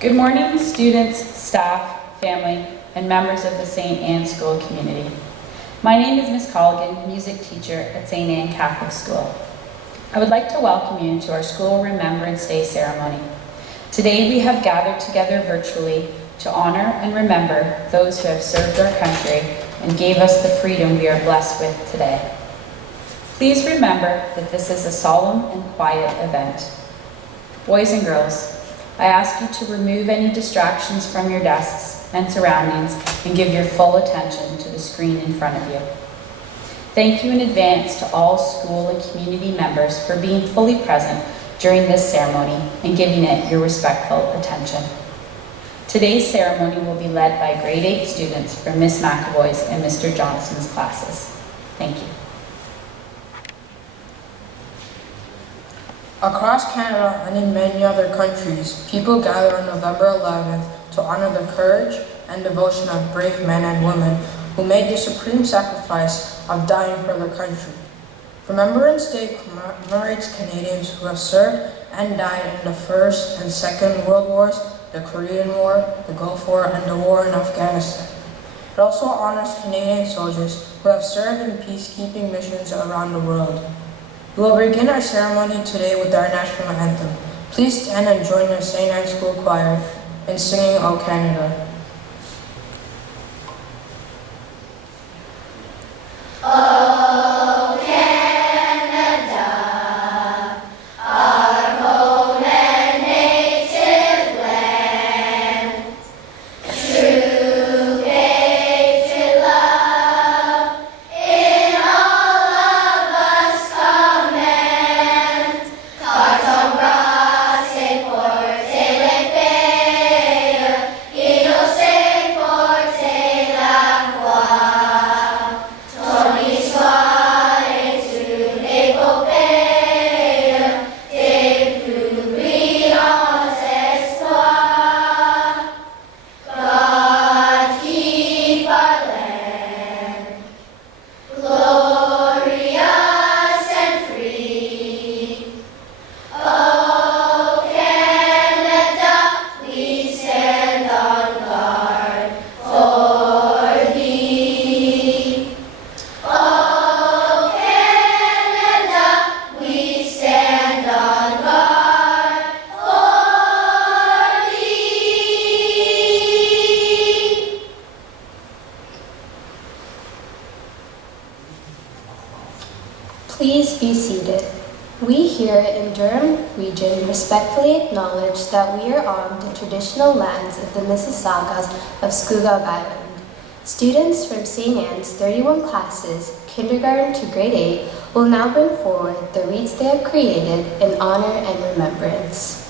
Good morning, students, staff, family, and members of the St. Anne School community. My name is Ms. Colligan, music teacher at St. Anne Catholic School. I would like to welcome you to our school Remembrance Day ceremony. Today we have gathered together virtually to honor and remember those who have served our country and gave us the freedom we are blessed with today. Please remember that this is a solemn and quiet event. Boys and girls, I ask you to remove any distractions from your desks and surroundings and give your full attention to the screen in front of you. Thank you in advance to all school and community members for being fully present during this ceremony and giving it your respectful attention. Today's ceremony will be led by grade 8 students from Ms. McAvoy's and Mr. Johnson's classes. Thank you. Across Canada and in many other countries, people gather on November 11th to honor the courage and devotion of brave men and women who made the supreme sacrifice of dying for their country. Remembrance Day commemorates Canadians who have served and died in the First and Second World Wars, the Korean War, the Gulf War, and the war in Afghanistan. It also honors Canadian soldiers who have served in peacekeeping missions around the world. We will begin our ceremony today with our national anthem. Please stand and join the St. Anne School Choir in singing O Canada. Please be seated. We here in Durham Region respectfully acknowledge that we are on the traditional lands of the Mississaugas of Scugog Island. Students from St. Anne's 31 classes, kindergarten to grade 8, will now bring forward the wreaths they have created in honor and remembrance.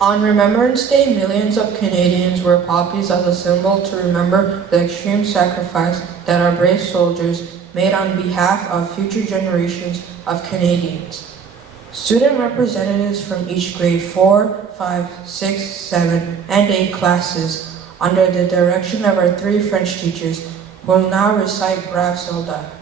On Remembrance Day, millions of Canadians wear poppies as a symbol to remember the extreme sacrifice that our brave soldiers made on behalf of future generations of Canadians. Student representatives from each grade 4, 5, 6, 7, and 8 classes, under the direction of our 3 French teachers, will now recite Brave Soldat.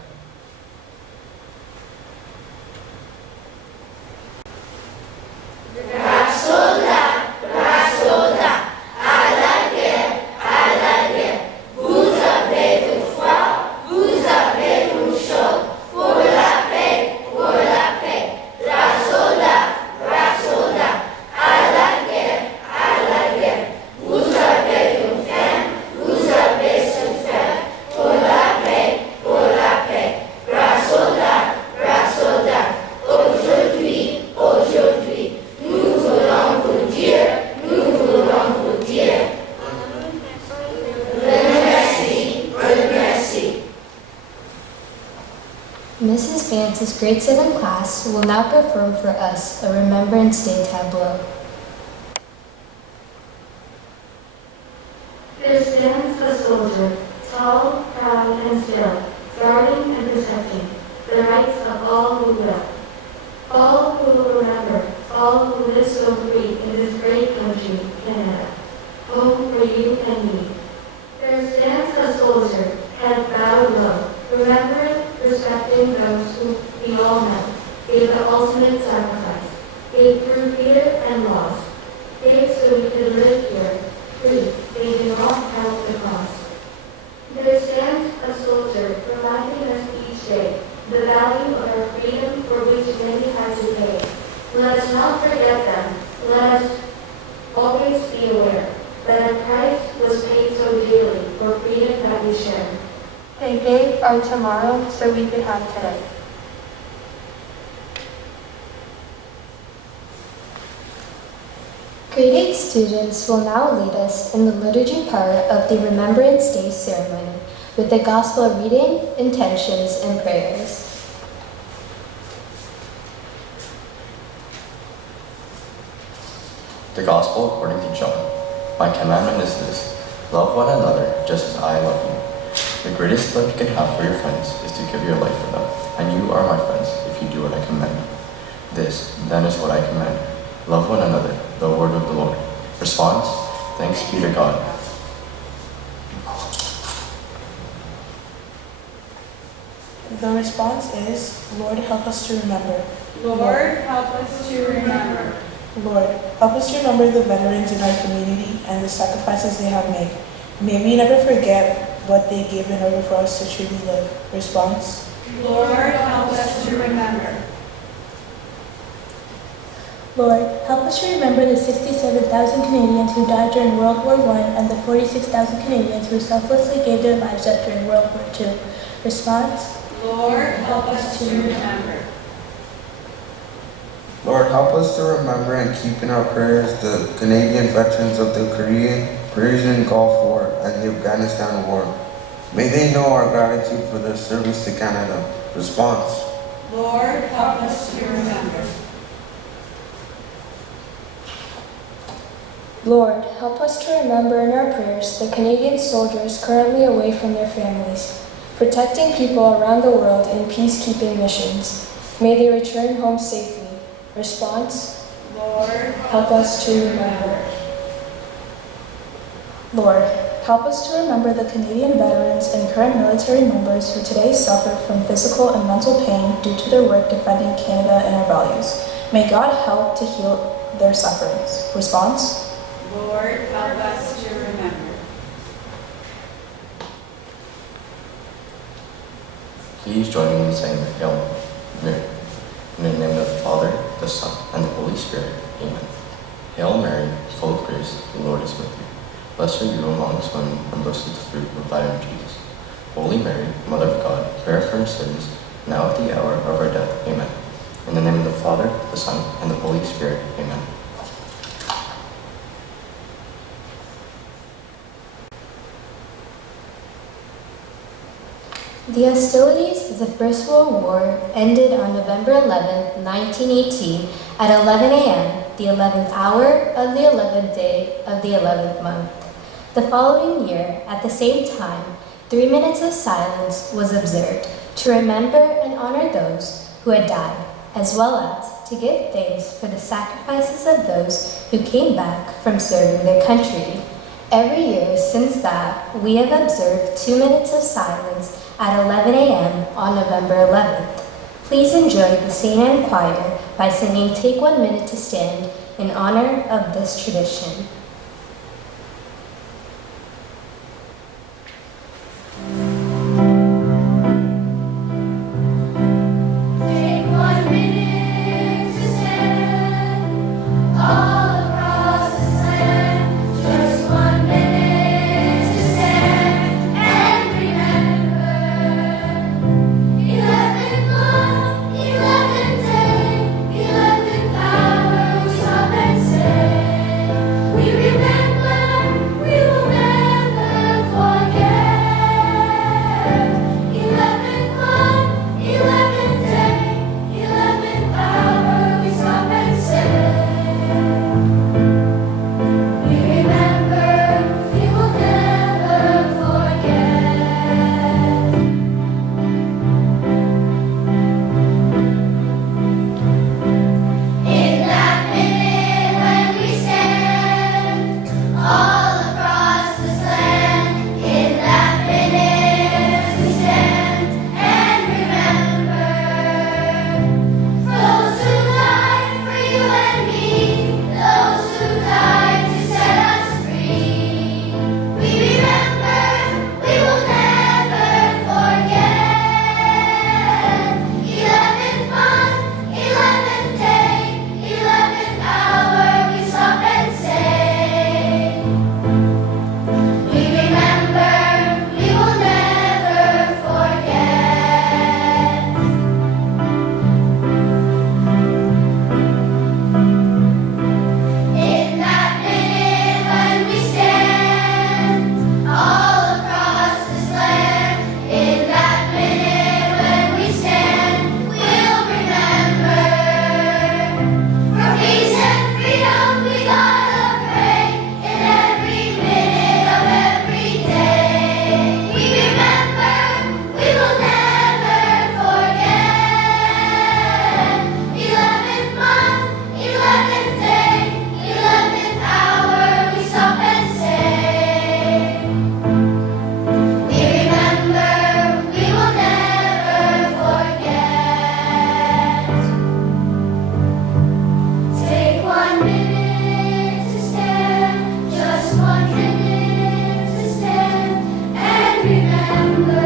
Mrs. Vance's grade 7 class will now perform for us a Remembrance Day tableau. There stands a soldier, tall, proud, and still, guarding and protecting the rights of all who will. All who will remember, all who live so free in this great country, Canada, home for you and me. There stands a soldier, head bowed low, remembering, respecting those who we all know, gave the ultimate sacrifice, gave through fear and loss, gave so we could live here, free, they did not count the cost. There stands a soldier, reminding us each day the value of our freedom for which many had to pay. Let us not forget them. Let us always be aware that a price was paid so dearly for freedom that we share. They gave our tomorrow so we could have today. Grade 8 students will now lead us in the liturgy part of the Remembrance Day ceremony with the Gospel reading, intentions, and prayers. The Gospel according to John. My commandment is this: love one another just as I love you. The greatest love you can have for your friends is to give your life for them, and you are my friends if you do what I command. This, then, is what I command: love one another, the word of the Lord. Response: thanks be to God. The response is, Lord, help us to remember. Lord, help us to remember. Lord, help us to remember the veterans in our community and the sacrifices they have made. May we never forget what they gave in order for us to truly live. Response: Lord, help us to remember. Lord, help us to remember the 67,000 Canadians who died during World War I and the 46,000 Canadians who selflessly gave their lives up during World War II. Response: Lord, help us to remember. Lord, help us to remember and keep in our prayers the Canadian veterans of the Korean, Persian Gulf War and the Afghanistan War. May they know our gratitude for their service to Canada. Response: Lord, help us to remember. Lord, help us to remember in our prayers the Canadian soldiers currently away from their families, protecting people around the world in peacekeeping missions. May they return home safely. Response: Lord, help us to remember. Lord, help us to remember the Canadian veterans and current military members who today suffer from physical and mental pain due to their work defending Canada and our values. May God help to heal their sufferings. Response: Lord, help us to remember. Please join me in saying Hail Mary. In the name of the Father, the Son, and the Holy Spirit. Amen. Hail Mary, full of grace, the Lord is with you. Blessed are you amongst women, and blessed is the fruit of thy womb, Jesus. Holy Mary, Mother of God, pray for our sins, now at the hour of our death. Amen. In the name of the Father, the Son, and the Holy Spirit. Amen. The hostilities of the First World War ended on November 11, 1918 at 11 a.m. the 11th hour of the 11th day of the 11th month. The following year, at the same time, 3 minutes of silence was observed to remember and honor those who had died, as well as to give thanks for the sacrifices of those who came back from serving their country. Every year since that, we have observed 2 minutes of silence at 11 a.m. on November 11th. Please enjoy the St. Anne Choir by singing Take 1 Minute to Stand in honor of this tradition. Take 1 minute to stand all across this land. Just 1 minute to stand and remember. 11th month, 11th day, 11th hour, we stop and say, we remember, we will never forget. 11th month, 11th day, 11th hour, we stop and say, we remember, we will never forget. In that minute when we stand all across this land, in that minute we stand and remember those who died for you and me, those who died to set us free. We remember, we will never forget. 11th month, 11th day, 11th hour, we stop and say, we remember, we will never forget. In that minute when we stand all across this land, in that minute when we stand, we'll remember. For peace and freedom we gotta pray in every minute of every day. We remember, we will never forget. 11th month, 11th day, 11th hour, we stop and say, we remember, we will never forget. Take 1 minute to stand, just 1 minute to stand and remember.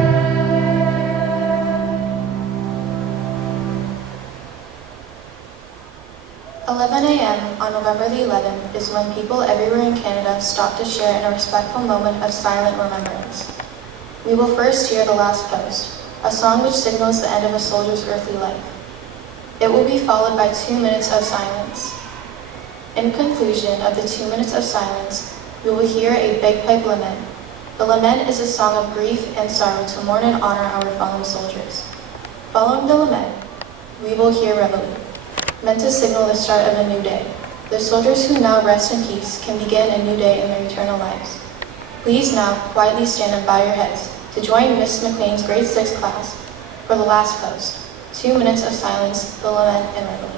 11 a.m. on November the 11th is when people everywhere in Canada stop to share in a respectful moment of silent remembrance. We will first hear The Last Post, a song which signals the end of a soldier's earthly life. It will be followed by 2 minutes of silence. In conclusion of the 2 minutes of silence, we will hear a bagpipe lament. The lament is a song of grief and sorrow to mourn and honor our fallen soldiers. Following the lament, we will hear Reveille, meant to signal the start of a new day. The soldiers who now rest in peace can begin a new day in their eternal lives. Please now quietly stand and bow your heads to join Miss McLean's grade 6 class for The Last Post. 2 minutes of silence, the lament, and Reveille.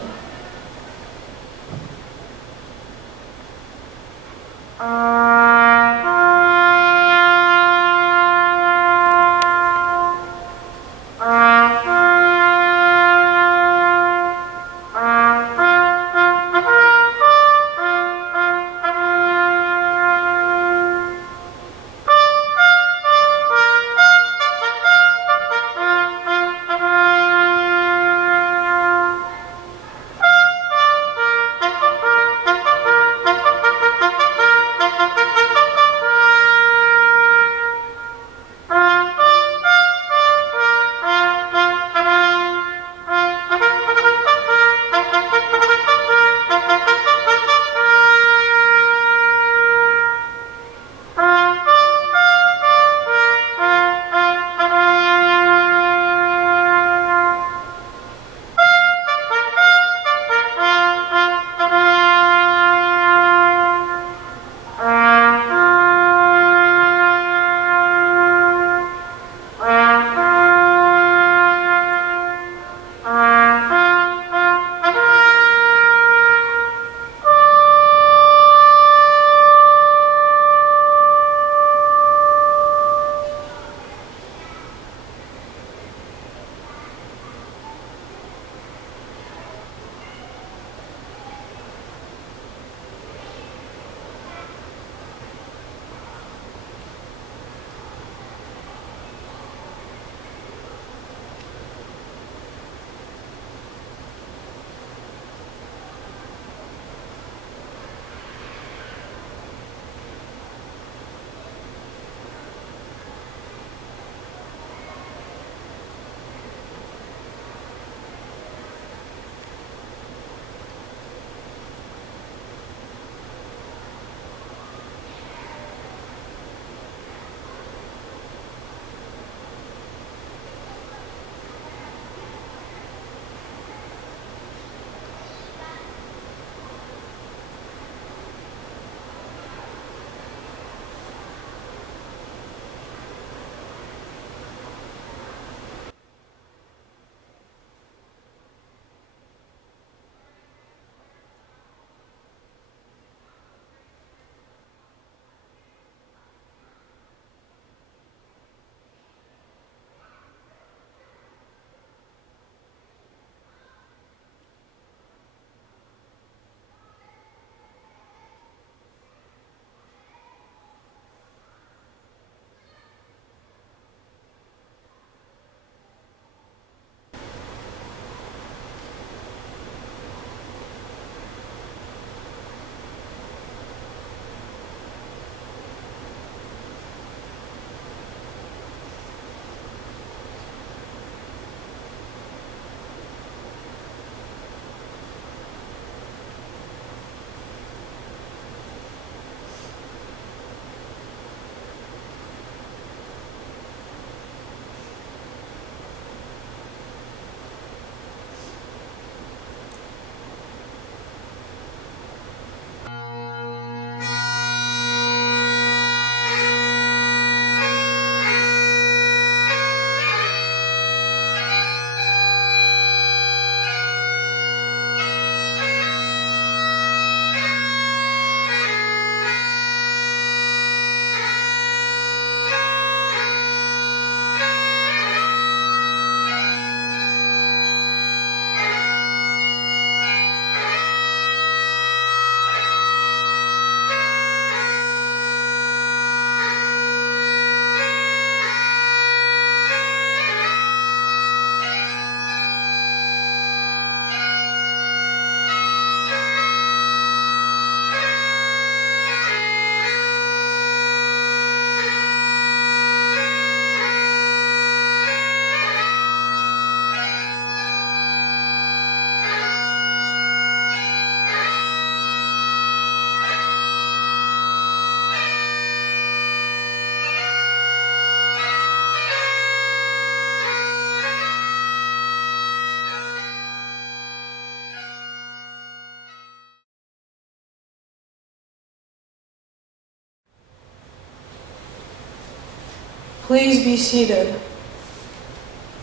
Please be seated.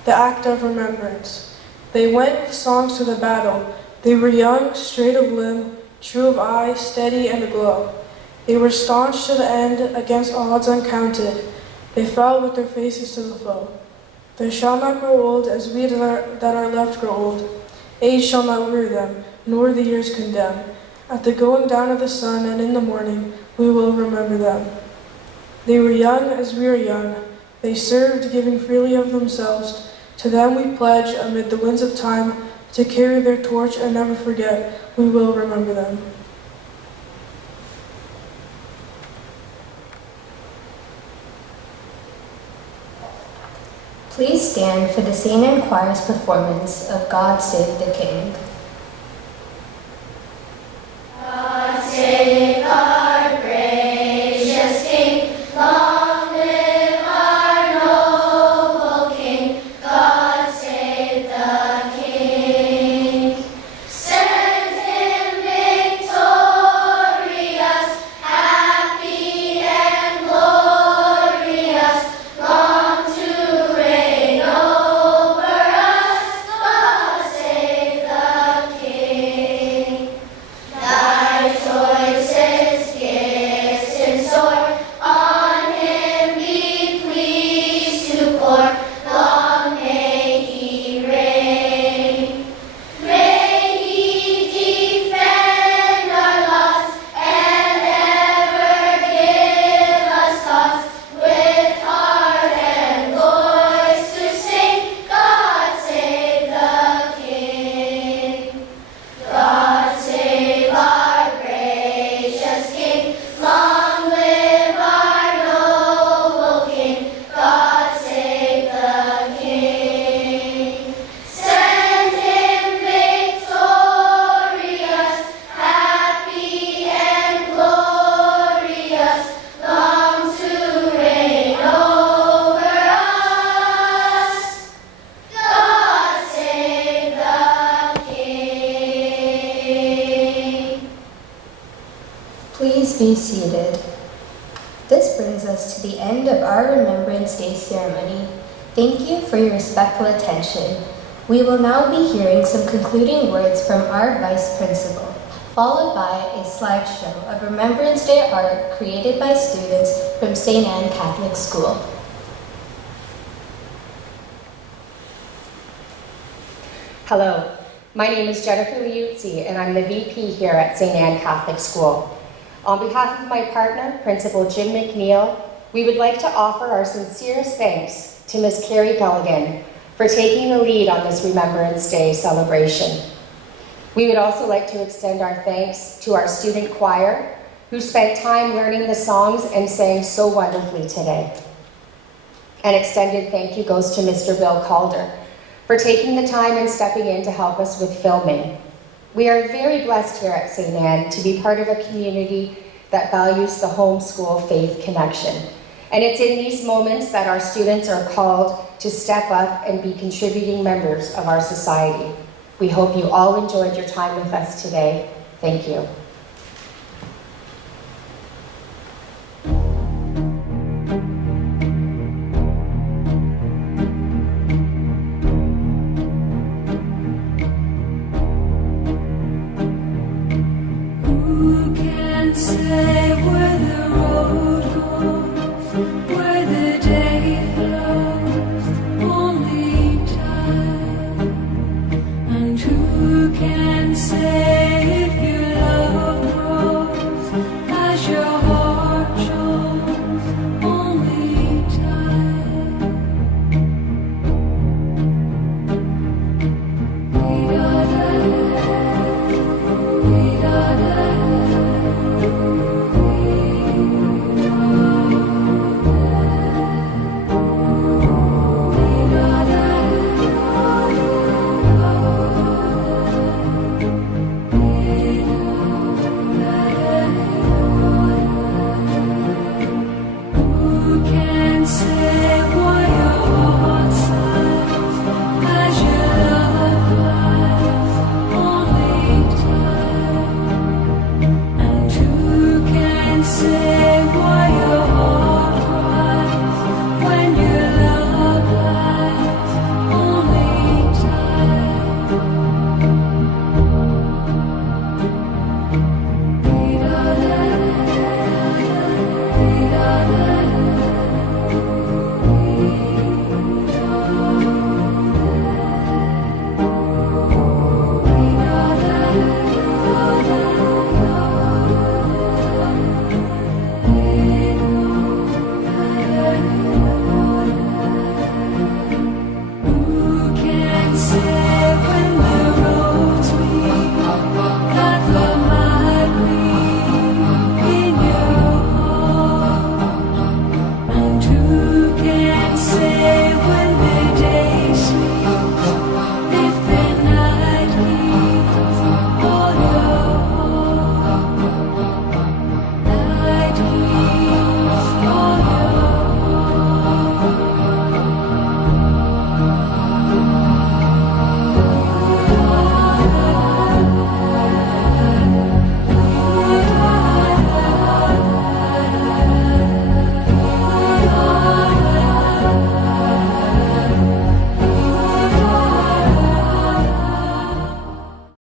The act of remembrance. They went with songs to the battle. They were young, straight of limb, true of eye, steady and aglow. They were staunch to the end, against odds uncounted. They fell with their faces to the foe. They shall not grow old as we that are left grow old. Age shall not weary them, nor the years condemn. At the going down of the sun and in the morning, we will remember them. They were young as we are young. They served, giving freely of themselves. To them we pledge, amid the winds of time, to carry their torch and never forget. We will remember them. Please stand for the St. Anne Choir's performance of God Save the King. God save our gracious King, long live our noble King. God save the King. Send him victorious, happy and glorious, long to reign over us. God save the King. Thy choicest gifts in store on him be pleased to pour. Long may he reign. May he defend our laws and ever give us cause with heart and voice to sing. God save the King. God save our gracious King, long live our noble King. God save the King. Send him victorious, happy and glorious, long to reign over us. God save the King. Please be seated. This brings us to the end of our Remembrance Day ceremony. Thank you for your respectful attention. We will now be hearing some concluding words from our Vice Principal, followed by a slideshow of Remembrance Day art created by students from St. Anne Catholic School. Hello, my name is Jennifer Liuzzi, and I'm the VP here at St. Anne Catholic School. On behalf of my partner, Principal Jim McNeil, we would like to offer our sincerest thanks to Ms. Carrie Gulligan for taking the lead on this Remembrance Day celebration. We would also like to extend our thanks to our student choir, who spent time learning the songs and sang so wonderfully today. An extended thank you goes to Mr. Bill Calder for taking the time and stepping in to help us with filming. We are very blessed here at St. Anne to be part of a community that values the homeschool faith connection. And it's in these moments that our students are called to step up and be contributing members of our society. We hope you all enjoyed your time with us today. Thank you. Who can say where the road goes, where the day flows? Only time. And who can say if your love grows as your heart shows? Only time. Who can say why your heart sighs as your love flies? Only time. And who can say